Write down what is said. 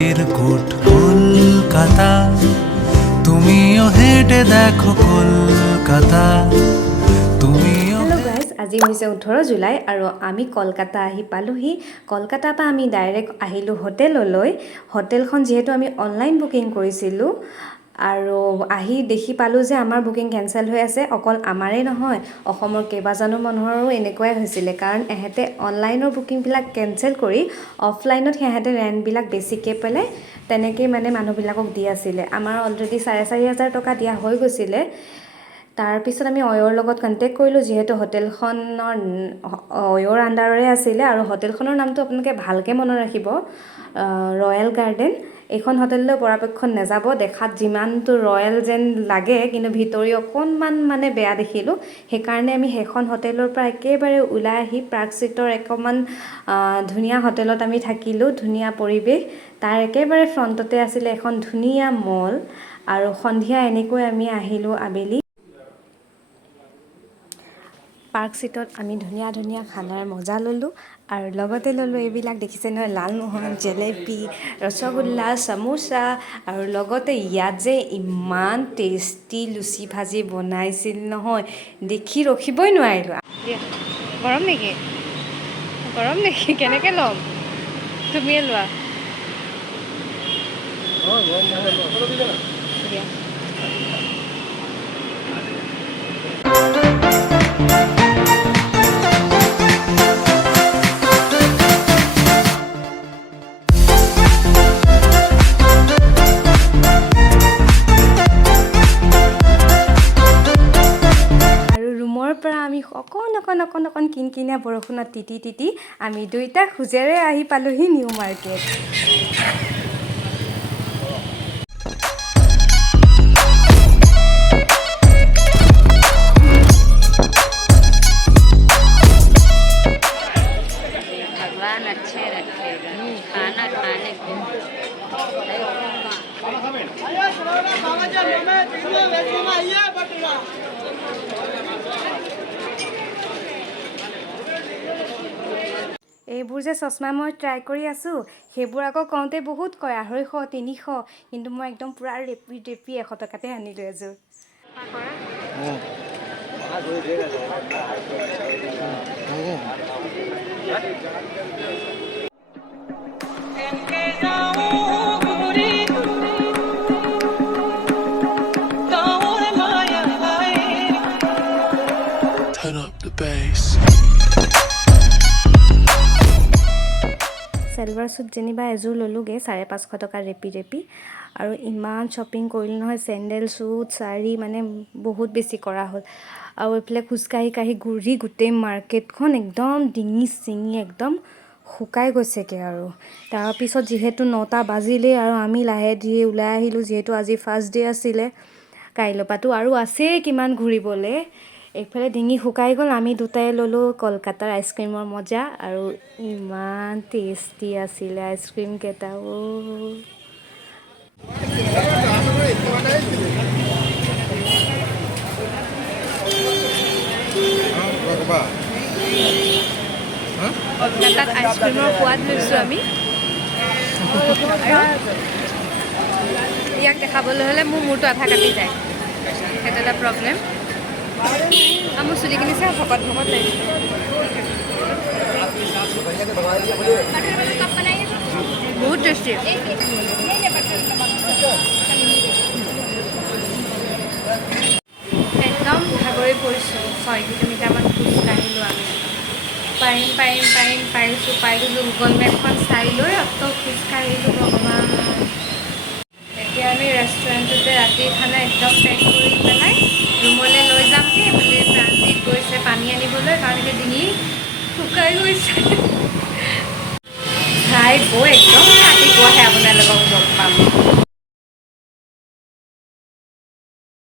Airport Kolkata, তুমিও হেঁটে দেখো কলকাতা, তুমিও। হেল্ল' গাইজ, আজি হৈছে 18 জুলাই আৰু আমি কলকাতা আহি পালোহি। কলকাতাৰ পৰা আমি ডাইৰেক্ট আহিলোঁ হোটেললৈ। হোটেলখন যিহেতু আমি অনলাইন বুকিং কৰিছিলোঁ আৰু আহি দেখি পালোঁ যে আমাৰ বুকিং কেঞ্চেল হৈ আছে। অকল আমাৰেই নহয়, অসমৰ কেইবাজনো মানুহৰো এনেকুৱাই হৈছিলে, কাৰণ এহেঁতে অনলাইনৰ বুকিংবিলাক কেঞ্চেল কৰি অফলাইনত সিহঁতে ৰেণ্টবিলাক বেছিকৈ পেলাই তেনেকৈয়ে মানে মানুহবিলাকক দি আছিলে। আমাৰ অলৰেডি 4,500 টকা দিয়া হৈ গৈছিলে। তাৰপিছত আমি অয়'ৰ লগত কণ্টেক্ট কৰিলোঁ, যিহেতু হোটেলখনৰ অয়'ৰ আণ্ডাৰৰে আছিলে আৰু হোটেলখনৰ নামটো আপোনালোকে ভালকৈ মনত ৰাখিব, ৰয়েল গাৰ্ডেন। এইখন হোটেললৈ পৰাপক্ষত নাযাব। দেখাত যিমানটো ৰয়েল যেন লাগে, কিন্তু ভিতৰি অকণমান মানে বেয়া দেখিলোঁ। সেইকাৰণে আমি সেইখন হোটেলৰ পৰা একেবাৰে ওলাই আহি পাৰ্ক ষ্ট্ৰীটৰ অকণমান ধুনীয়া হোটেলত আমি থাকিলোঁ। ধুনীয়া পৰিৱেশ, তাৰ একেবাৰে ফ্ৰণ্টতে আছিলে এখন ধুনীয়া মল। আৰু সন্ধিয়া এনেকৈ আমি আহিলোঁ আবেলি। পাৰ্ক ষ্ট্ৰীটত আমি ধুনীয়া ধুনীয়া খানাৰ মজা ল'লোঁ আৰু লগতে ল'লোঁ এইবিলাক দেখিছে নহয়, লালমোহন, জেলেপি, ৰসগোল্লা, সমোচা, আৰু লগতে ইয়াত যে ইমান টেষ্টি লুচি ভাজি বনাইছিল নহয়, দেখি ৰখিবই নোৱাৰিলোঁ। গৰম নেকি? গৰম নেকি? কেনেকৈ ল'ম? তুমিয়ে লোৱা। পৰা আমি অকণ কিনকিনীয়া বৰষুণত তিতি আমি দুইটা খোজেৰে আহি পালোহি নিউ মাৰ্কেট। भगवान अच्छे रखेगा, खाना खाने को। এইবোৰ যে চশমা মই ট্ৰাই কৰি আছোঁ, সেইবোৰ আকৌ কওঁতে বহুত কয়, 250, 300, কিন্তু মই একদম পূৰা ৰেপি 100 টকাতে আনিলোঁ এযোৰ। Turn up the bass. Salwar চুট যেনিবা এযোৰ ল'লোঁগৈ 550 টকা ৰেপি। আৰু ইমান শ্বপিং কৰিলোঁ নহয়, চেণ্ডেল, চুট, শাৰী, মানে বহুত বেছি কৰা হ'ল। আৰু এইফালে খোজকাঢ়ি ঘূৰি গোটেই মাৰ্কেটখন একদম ডিঙি চিঙি একদম শুকাই গৈছেগৈ। আৰু তাৰপিছত যিহেতু 9টা বাজিলেই আৰু আমি লাহে ধীৰে ওলাই আহিলোঁ, যিহেতু আজি ফাৰ্ষ্ট ডে আছিলে। কাইলৈৰ পৰাতো আৰু আছেই কিমান ঘূৰিবলৈ। এইফালে ডিঙি শুকাই গ'ল। আমি দুটাই ল'লোঁ কলকাতাৰ আইচক্ৰীমৰ মজা, আৰু ইমান টেষ্টি আছিলে আইচক্ৰীমকেইটা। কলকাতাত আইচক্ৰীমৰ সোৱাদ লৈছোঁ আমি। ইয়াক দেখাবলৈ হ'লে মোৰ মূৰটো আধা কাটি যায়, সেইটো এটা প্ৰব্লেম। আৰু মোৰ চুলিখিনি চাই ভকত লাগিছে। বহুত টেষ্টি। একদম ভাগৰি পৰিছোঁ। 6 কিলোমিটাৰমান খোজকাঢ়িলোঁ আমি। পাই গ'লোঁ। গুগল মেপখন চাই লৈ অত খোজকাঢ়িলোঁ, ভগৱান। এতিয়া আমি ৰেষ্টুৰেণ্টতে ৰাতিৰ খানা একদম পেক কৰি পেলাই ৰুমলৈ লৈ যামগৈ। বোলে প্ৰাণজিত গৈছে পানী আনিবলৈ, কাৰণ এতিয়া ডিঙি শুকাই গৈছে। খাই বৈ